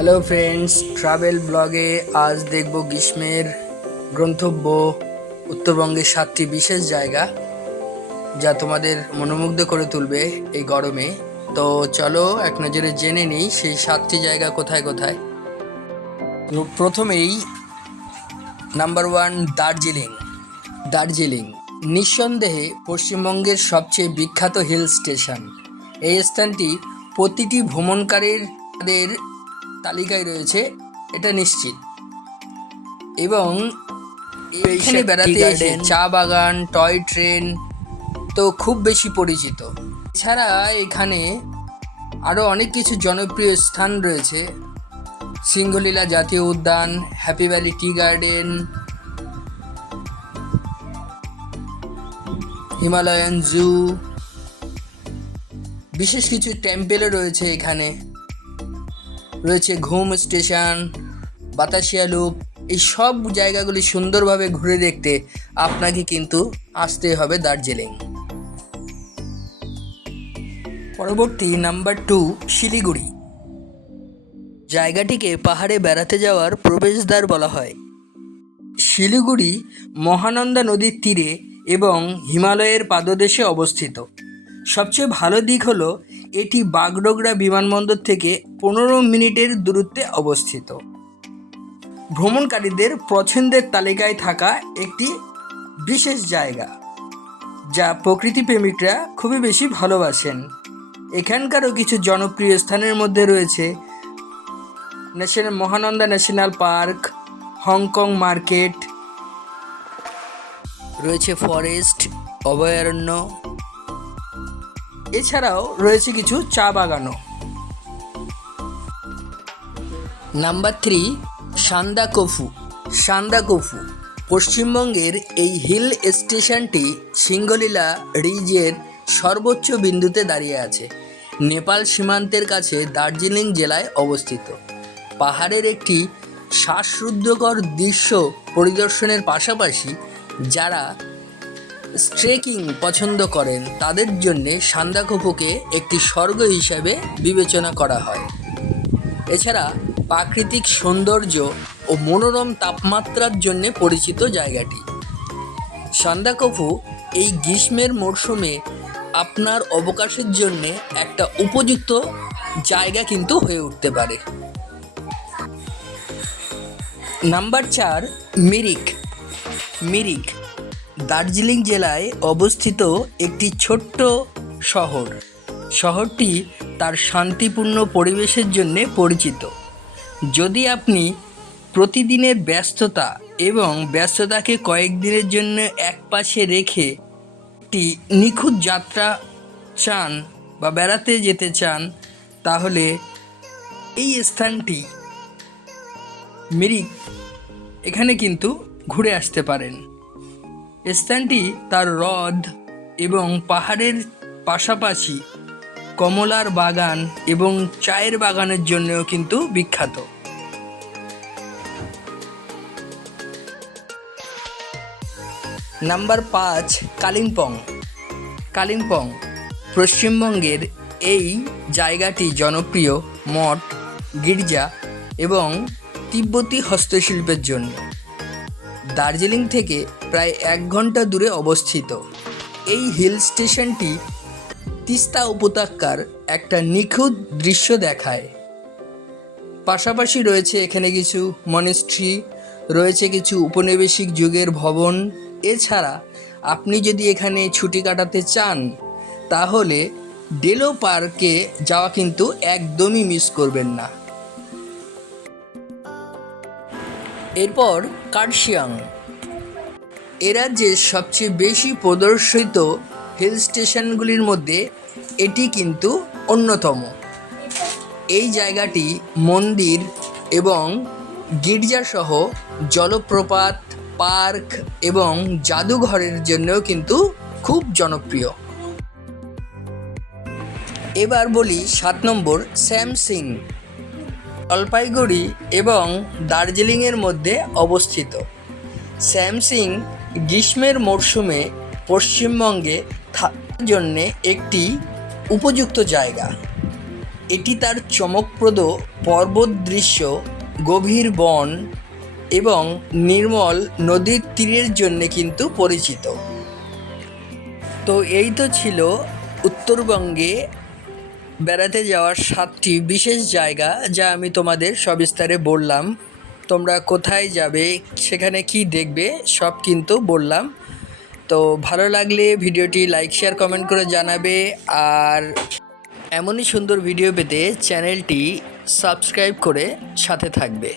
Hello friends travel ব্লগে আজ দেখব গ্রীষ্মের গন্তব্য উত্তরবঙ্গের সাতটি বিশেষ জায়গা যা তোমাদের মনোমুগ্ধ করে তুলবে এই গরমে। তো চলো, এক নজরে জেনে নিই সেই সাতটি জায়গা কোথায় কোথায়। প্রথমেই নাম্বার ওয়ান দার্জিলিং। দার্জিলিং, নিঃসন্দেহে পশ্চিমবঙ্গের সবচেয়ে বিখ্যাত হিল স্টেশন এই স্থানটি প্রতিটি ভ্রমণকারীর তাদের তালিকায় রয়েছে এটা নিশ্চিত। এবং এইখানে বেড়াতে এসে চা বাগান টয় ট্রেন তো খুব বেশি পরিচিত। এছাড়া এখানে আরও অনেক কিছু জনপ্রিয় স্থান রয়েছে। সিংহলীলা জাতীয় উদ্যান happy valley tea garden Himalayan zoo বিশেষ কিছু টেম্পেলও রয়েছে এখানে। রয়েছে ঘুম স্টেশন, বাতাসিয়া লুপ, এই সব জায়গাগুলি সুন্দরভাবে ঘুরে দেখতে আপনাকে কিন্তু আসতে হবে দার্জিলিং। পরবর্তী নাম্বার টু, শিলিগুড়ি। জায়গাটিকে পাহাড়ে বেড়াতে যাওয়ার প্রবেশদ্বার বলা হয়। শিলিগুড়ি মহানন্দা নদীর তীরে এবং হিমালয়ের পাদদেশে অবস্থিত। সবচেয়ে ভালো দিক হলো এটি বাগডোগরা বিমানবন্দর থেকে পনেরো মিনিটের দূরত্বে অবস্থিত। ভ্রমণকারীদের পছন্দের তালিকায় থাকা একটি বিশেষ জায়গা, যা প্রকৃতিপ্রেমিকরা খুবই বেশি ভালোবাসেন। এখানকারও কিছু জনপ্রিয় স্থানের মধ্যে রয়েছে national, Mahananda national park, Hong Kong market, রয়েছে ফরেস্ট, অভয়ারণ্য এছাড়াও রয়েছে কিছু চা বাগানও। নাম্বার থ্রি সান্দাকফু সান্দাকফু পশ্চিমবঙ্গের এই হিল স্টেশনটি সিঙ্গলীলা রিজের সর্বোচ্চ বিন্দুতে দাঁড়িয়ে আছে। নেপাল সীমান্তের কাছে দার্জিলিং জেলায় অবস্থিত। পাহাড়ের একটি শ্বাসরুদ্ধকর দৃশ্য পরিদর্শনের পাশাপাশি যারা স্ট্রেকিং পছন্দ করেন, তাদের জন্যে সান্দাকফুকে একটি স্বর্গ হিসাবে বিবেচনা করা হয়। এছাড়া প্রাকৃতিক সৌন্দর্য ও মনোরম তাপমাত্রার জন্য পরিচিত জায়গাটি। সান্দাকফু এই গ্রীষ্মের মরশুমে আপনার অবকাশের জন্য একটা উপযুক্ত জায়গা কিন্তু হয়ে উঠতে পারে। নাম্বার চার, মিরিক। মিরিক দার্জিলিং জেলায় অবস্থিত একটি ছোট্ট শহর। শহরটি তার শান্তিপূর্ণ পরিবেশের জন্যে পরিচিত। যদি আপনি প্রতিদিনের ব্যস্ততা এবং ব্যস্ততাকে কয়েকদিনের জন্য একপাশে রেখে একটি নিখুঁত যাত্রা চান বা বেড়াতে যেতে চান, তাহলে এই স্থানটি মিরিক এখানে কিন্তু ঘুরে আসতে পারেন। স্থানটি তার হ্রদ এবং পাহাড়ের পাশাপাশি কমলার বাগান এবং চায়ের বাগানের জন্যও কিন্তু বিখ্যাত। নাম্বার পাঁচ, কালিম্পং। কালিম্পং পশ্চিমবঙ্গের এই জায়গাটি জনপ্রিয় মঠ, গির্জা এবং তিব্বতী হস্তশিল্পের জন্য। দার্জিলিং থেকে প্রায় এক ঘণ্টা দূরে অবস্থিত। এই হিল স্টেশনটি তিস্তা উপত্যকার একটা নিখুঁত দৃশ্য দেখায়। পাশাপাশি রয়েছে এখানে কিছু মনিস্ট্রি রয়েছে কিছু উপনিবেশিক যুগের ভবন। এছাড়া আপনি যদি এখানে ছুটি কাটাতে চান, তাহলে ডেলো পার্কে যাওয়া কিন্তু একদমই মিস করবেন না। এরপর কার্শিয়াং। এ রাজ্যের সবচেয়ে বেশি প্রদর্শিত হিল স্টেশনগুলির মধ্যে এটি কিন্তু অন্যতম। এই জায়গাটি মন্দির এবং গির্জাসহ জলপ্রপাত, পার্ক এবং জাদুঘরের জন্যও কিন্তু খুব জনপ্রিয়। এবার বলি সাত নম্বর স্যামসিং। জলপাইগুড়ি এবং দার্জিলিংয়ের মধ্যে অবস্থিত। স্যামসিং গ্রীষ্মের মরশুমে পশ্চিমবঙ্গে থাকার জন্যে একটি উপযুক্ত জায়গা। এটি তার চমকপ্রদ পর্বত দৃশ্য, গভীর বন এবং নির্মল নদীর তীরের জন্য কিন্তু পরিচিত। তো এই তো ছিল উত্তরবঙ্গে বেড়াতে যাওয়ার সাতটি বিশেষ জায়গা যা আমি তোমাদের সবিস্তারে বললাম। তোমরা কোথায় যাবে, সেখানে কি দেখবে, সব কিন্তু বললাম। তো ভালো লাগলে ভিডিওটি লাইক, শেয়ার, কমেন্ট করে জানাবে। আর এমনই সুন্দর ভিডিও পেতে চ্যানেলটি সাবস্ক্রাইব করে সাথে থাকবে।